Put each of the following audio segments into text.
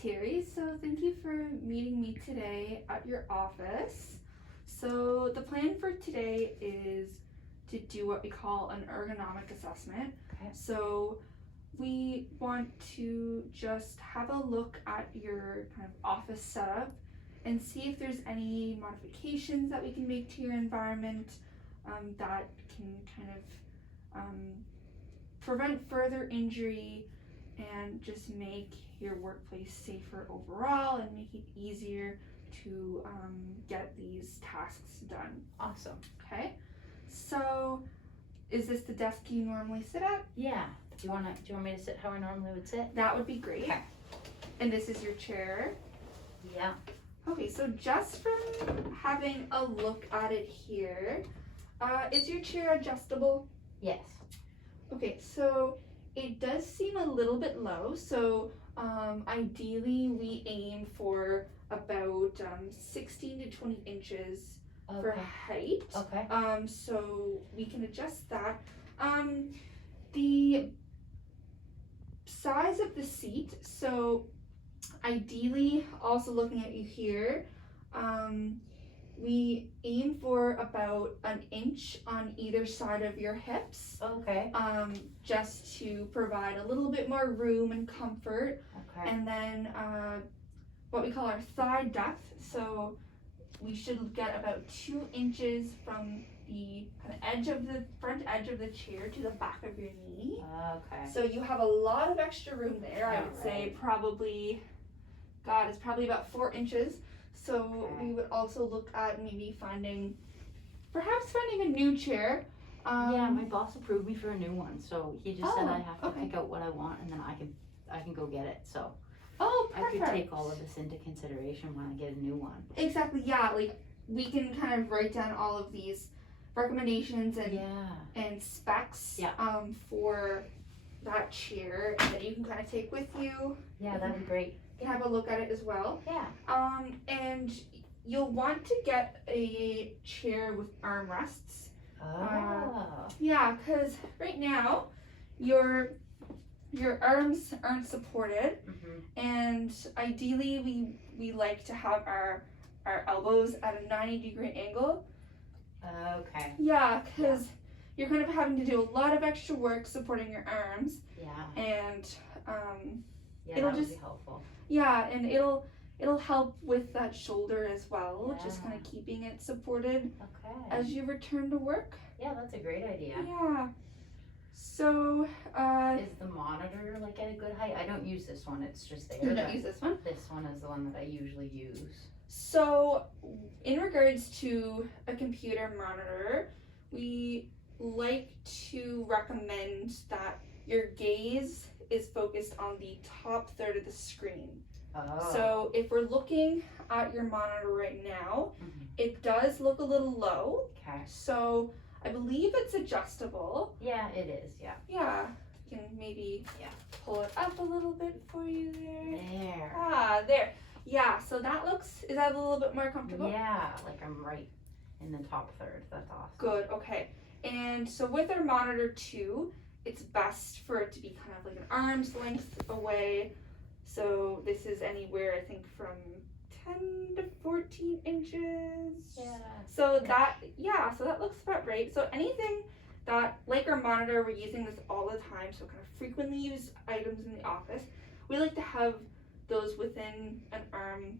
Terry. So thank you for meeting me today at your office. So the plan for today is to do what we call an ergonomic assessment. Okay. So we want to just have a look at your kind of office setup and see if there's any modifications that we can make to your environment that can kind of prevent further injury and just make your workplace safer overall and make it easier to get these tasks done. Awesome. Okay, so is this the desk you normally sit at? Yeah. Do you want me to sit how I normally would sit? That would be great. Okay. And this is your chair. Yeah. Okay, so just from having a look at it here, is your chair adjustable? Yes. Okay, so it does seem a little bit low, so ideally we aim for about 16 to 20 inches for height. Okay. So we can adjust that. The size of the seat, so ideally, also looking at you here, we aim for about an inch on either side of your hips. Okay. Just to provide a little bit more room and comfort. Okay. And then what we call our thigh depth. So we should get about 2 inches from the kind of edge of the front edge of the chair to the back of your knee. Okay. So you have a lot of extra room there. I would say probably, it's probably about 4 inches. So we would also look at maybe perhaps finding a new chair. Yeah, my boss approved me for a new one, so he just said I have to okay. pick out what I want and then I can go get it. So Perfect. I could take all of this into consideration when I get a new one. Exactly, yeah, like we can kind of write down all of these recommendations and specs for that chair and that you can kind of take with you. Yeah, that'd be great. You can have a look at it as well. Yeah. And you'll want to get a chair with armrests. Yeah, because right now your arms aren't supported, and ideally we like to have our elbows at a 90-degree angle. Okay. Yeah, because you're kind of having to do a lot of extra work supporting your arms. Yeah. And it'll just be helpful. Yeah, and it'll help with that shoulder as well, just kind of keeping it supported as you return to work. Yeah, that's a great idea. Yeah. So, is the monitor like at a good height? I don't use this one, it's just there. You don't use this one? This one is the one that I usually use. So, in regards to a computer monitor, we like to recommend that your gaze is focused on the top third of the screen. Oh. So if we're looking at your monitor right now, it does look a little low. Okay. So I believe it's adjustable. Yeah, it is, yeah. Yeah. You can maybe pull it up a little bit for you there. There. There. Yeah, so is that a little bit more comfortable? Yeah, like I'm right in the top third. That's awesome. Good, okay. And so with our monitor too, it's best for it to be kind of like an arm's length away. So this is anywhere, I think, from 10 to 14 inches. Yeah. So that looks about right. So anything that, like our monitor, we're using this all the time, so kind of frequently used items in the office, we like to have those within an arm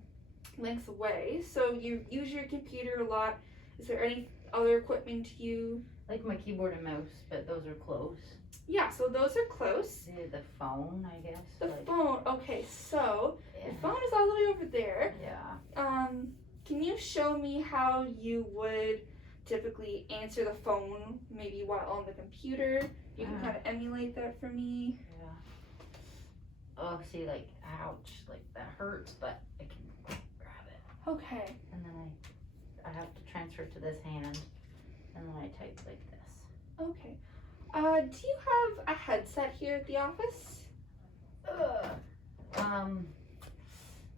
length away. So you use your computer a lot. Is there any other equipment you? Like my keyboard and mouse, but those are close. Yeah, so those are close. The phone, I guess. The phone, okay, so the phone is all the way over there. Yeah. Can you show me how you would typically answer the phone, maybe while on the computer? You can kind of emulate that for me. Yeah. Oh, see, like, ouch, like that hurts, but I can grab it. Okay. And then I have to transfer to this hand, and then I type like this. Okay. Do you have a headset here at the office?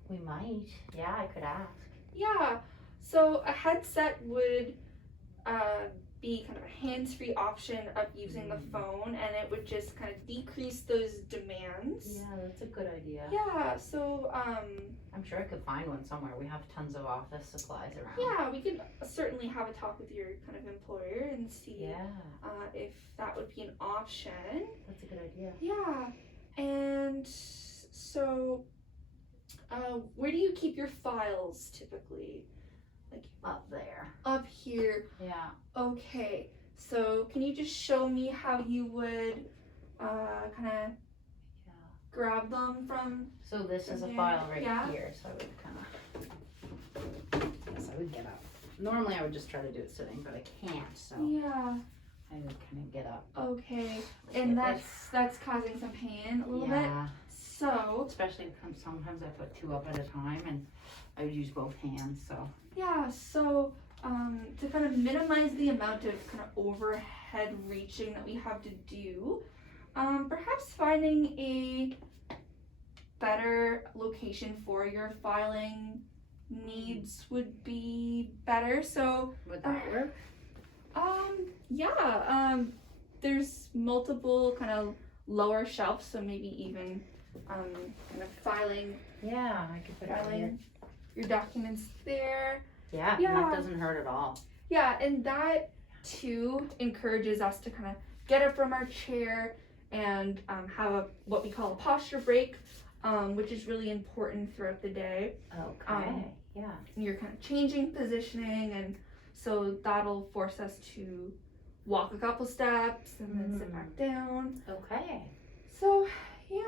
We might. Yeah, I could ask. Yeah. So a headset would be kind of a hands-free option of using the phone, and it would just kind of decrease those demands. Yeah, that's a good idea. Yeah, so I'm sure I could find one somewhere. We have tons of office supplies around. yeah, we could certainly have a talk with your kind of employer and see Yeah, if that would be an option. that's a good idea. Yeah, and so where do you keep your files typically? Like Up there. up here. Yeah. Okay, so can you just show me how you would kind of grab them from? So this is a there? file right Yeah. here, so I would kind of, yes, I would get up. Normally I would just try to do it sitting, but I can't, so Yeah. I would kind of get up. Okay, Like and this. that's causing some pain a little bit. Yeah, So especially sometimes I put 2 up at a time, and I would use both hands, so. yeah, so to kind of minimize the amount of kind of overhead reaching that we have to do, perhaps finding a better location for your filing needs would be better. So Would that work? yeah, there's multiple kind of lower shelves, so maybe even kind of filing Yeah, I could put it right here. your documents there. Yeah, Yeah. and that doesn't hurt at all. Yeah, and that too encourages us to kind of get up from our chair and have what we call a posture break, which is really important throughout the day. Okay, yeah. You're kind of changing positioning, and so that'll force us to walk a couple steps and then sit back down. Okay. So yeah.